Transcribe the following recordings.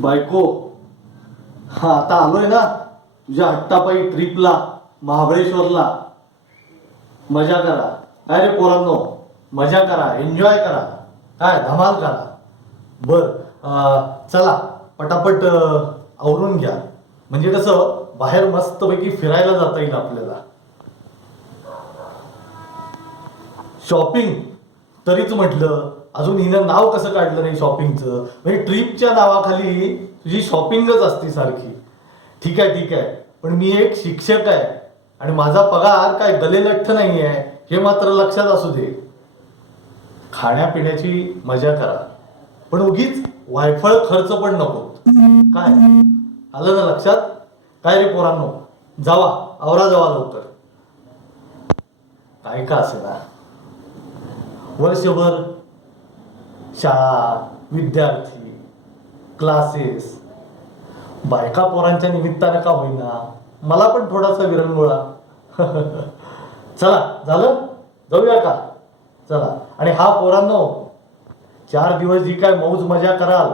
बायको, हा आता आलोय ना तुझ्या हट्टापायी ट्रिपला महाबळेश्वरला. मजा करा. काय रे पोरांनो, मजा करा, एन्जॉय करा, काय धमाल करा. बर, चला पटापट आवरून घ्या, म्हणजे कसं बाहेर मस्तपैकी फिरायला जाता येईल आपल्याला. शॉपिंग तरीच म्हटलं, अजून हिनं नाव कसं काढलं नाही शॉपिंगचं. म्हणजे ट्रिपच्या नावाखाली तुझी शॉपिंगच असती सारखी. ठीक आहे ठीक आहे, पण मी एक शिक्षक आहे आणि माझा पगार काय गलेलठ्ठ नाही आहे, हे मात्र लक्षात असू दे. खाण्यापिण्याची मजा करा, पण उगीच वायफळ खर्च पण नको. काय आलं ना लक्षात? काय रे पोरांनो, जावा आवरा, जावा लवकर. काय का असे ना, वर्षभर शाळा, विद्यार्थी, क्लासेस, बायका पोरांच्या निमित्तानं का होईना मला पण थोडासा विरंगुळा. चला झालं, जाऊया का? चला. आणि हा पोरांनो, 4 दिवस जी काय मौज मजा कराल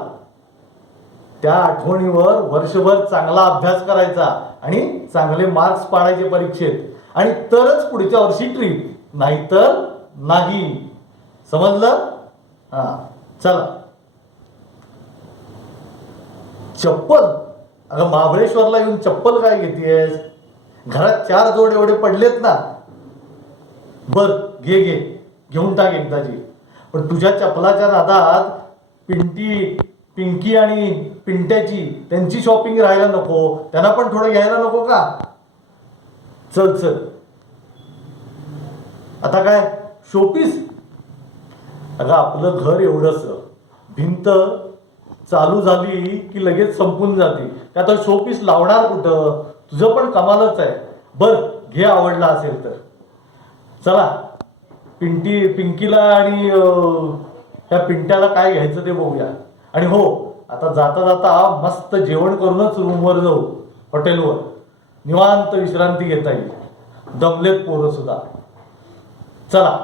त्या आठवणीवर वर्षभर चांगला अभ्यास करायचा आणि चांगले मार्क्स पाडायचे परीक्षेत, आणि तरच पुढच्या वर्षी ट्रिप, नाहीतर नाही. समजलं? हा, चला. चप्पल? अगं महाबळेश्वरला येऊन चप्पल काय घेतेस? घरात 4 जोड एवढे पडलेत ना. बर, घे घे, घेऊन टाक एकदाची. पण तुझ्या चपलाच्या नादात पिंकी आणि पिंट्याची त्यांची शॉपिंग राहायला नको, त्यांना पण थोडं घ्यायला नको का? चल चल. आता काय शोपीस? अगं आपलं घर एवढंच, भिंत चालू झाली की लगेच संपून जाते, त्यात शोपीस लावणार कुठं? तुझं पण कमालच आहे. बर, घे आवडला असेल तर. चला, पिंकीला आणि त्या पिंट्याला काय घ्यायचं ते बघूया. आणि हो, आता जाता जाता मस्त जेवण करूनच रूमवर जाऊ, हॉटेलवर. निवांत विश्रांती घेता येईल, दमलेत पोरं सुद्धा. चला.